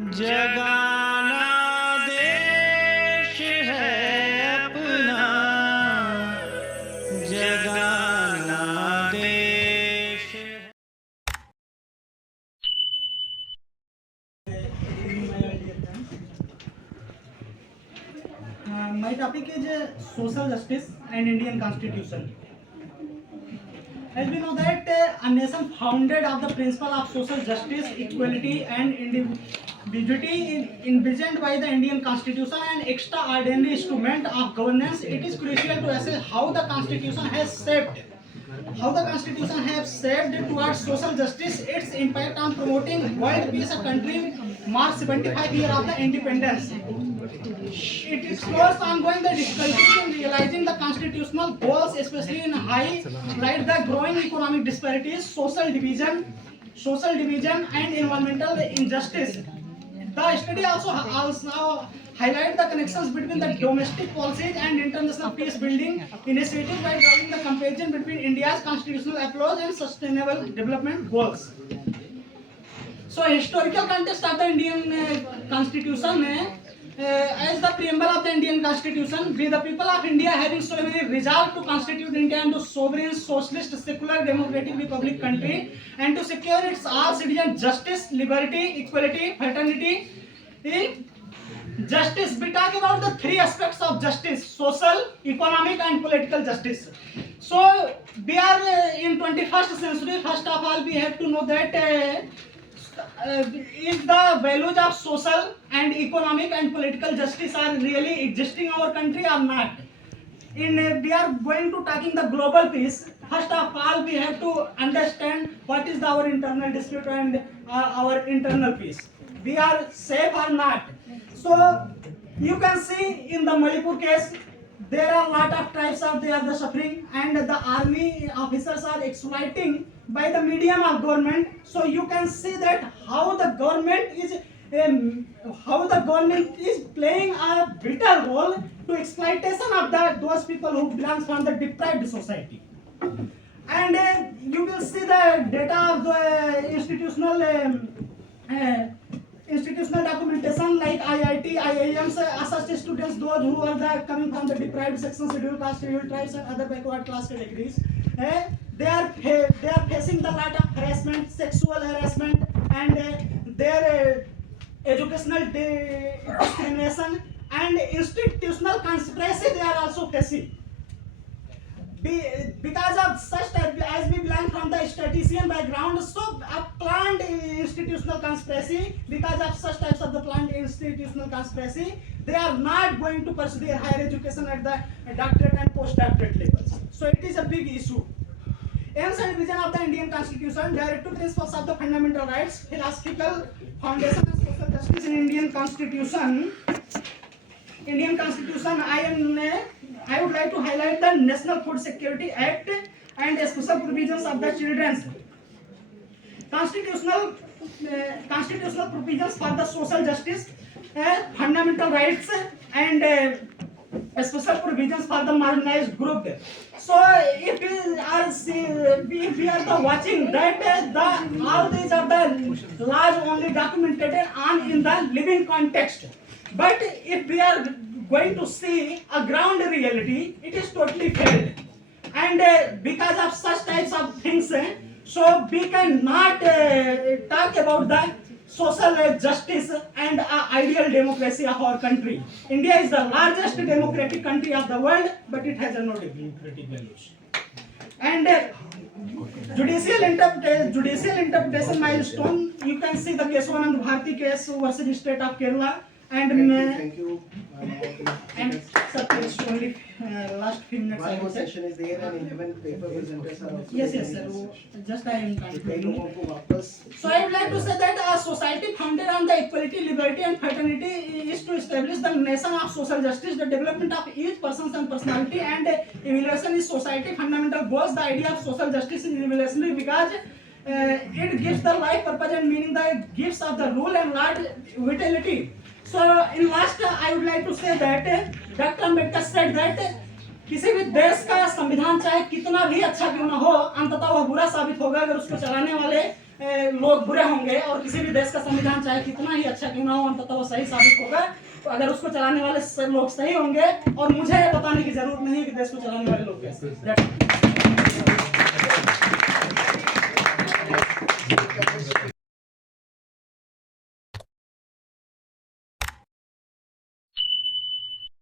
जगाना देश है अपना, जगाना देश है। My topic is social justice and Indian Constitution. As we know that a nation founded on the principle of social justice, equality and individuality envisioned by the Indian Constitution and extraordinary instrument of governance, it is crucial to assess how the Constitution has shaped towards social justice, its impact on promoting world peace. A country marks 75 years of the independence. It explores ongoing the difficulties in realizing the constitutional goals, especially in highlight the growing economic disparities, social division, and environmental injustice. The study also highlight the connections between the domestic policies and international peace building initiatives by drawing the comparison between India's constitutional approach and sustainable development goals. So historical context of the Indian Constitution. As the preamble of the Indian Constitution, we the people of India having solemnly resolved to constitute India into sovereign, socialist, secular, democratic republic country and to secure its all citizens justice, liberty, equality, fraternity. Justice, we talk about the three aspects of justice: social, economic and political justice. So we are in 21st century. First of all, we have to know that if the values of social and economic and political justice are really existing in our country or not. We are going to talking the global peace. First of all, we have to understand what is our internal dispute and our internal peace. We are safe or not. So you can see in the Manipur case, there are a lot of tribes out there the suffering and the army officers are exploiting by the medium of government. So you can see that how the government is playing a vital role to exploitation of those people who belong from the deprived society. And you will see the data of the institutional documentation like IIT, IIMs, such students, those who are coming from the deprived sections, scheduled caste, scheduled tribes and other backward class categories. They are facing the lot of harassment, sexual harassment and their educational discrimination and institutional conspiracy they are also facing. Because of such type, as we belong from the statistician background, so a planned institutional conspiracy, because of such types of the planned institutional conspiracy, they are not going to pursue their higher education at the doctorate and postdoctorate levels. So it is a big issue. Aims and vision of the Indian Constitution, directive principles of the fundamental rights, philosophical foundation of social justice in Indian Constitution. I would like to highlight the National Food Security Act and special provisions of the children's constitutional provisions for the social justice, fundamental rights and special provisions for the marginalized group. So if we are watching that all these are the laws only documented on in the living context. But if we are going to see a ground reality, it is totally failed. And because of such types of things, so we cannot talk about the social justice and ideal democracy of our country. India is the largest democratic country of the world, but it has no democratic values. And judicial interpretation milestone, you can see the Kesavanand Bharati case versus state of Kerala. And thank you. And only last few minutes. One more session is there and 11 paper presenters are also. Yes, sir. Just I am concluding. So So I would like to say that a society founded on the equality, liberty and fraternity is to establish the nation of social justice, the development of each person's and personality and evaluation is society fundamental goals. The idea of social justice is revolutionary because it gives the life, purpose and meaning, the gifts of the rule and law vitality. So in last I would like to say that Dr. Ambedkar said that किसी भी देश का संविधान चाहे कितना भी अच्छा क्यों ना हो, अंततः वह बुरा साबित होगा अगर उसको चलाने वाले लोग बुरे होंगे और किसी भी देश का संविधान चाहे कितना ही अच्छा क्यों ना हो अंततः वो सही साबित होगा तो अगर उसको चलाने वाले लोग सही होंगे और मुझे ये बताने की जरूरत नहीं है कि देश को चलाने वाले लोग कैसे।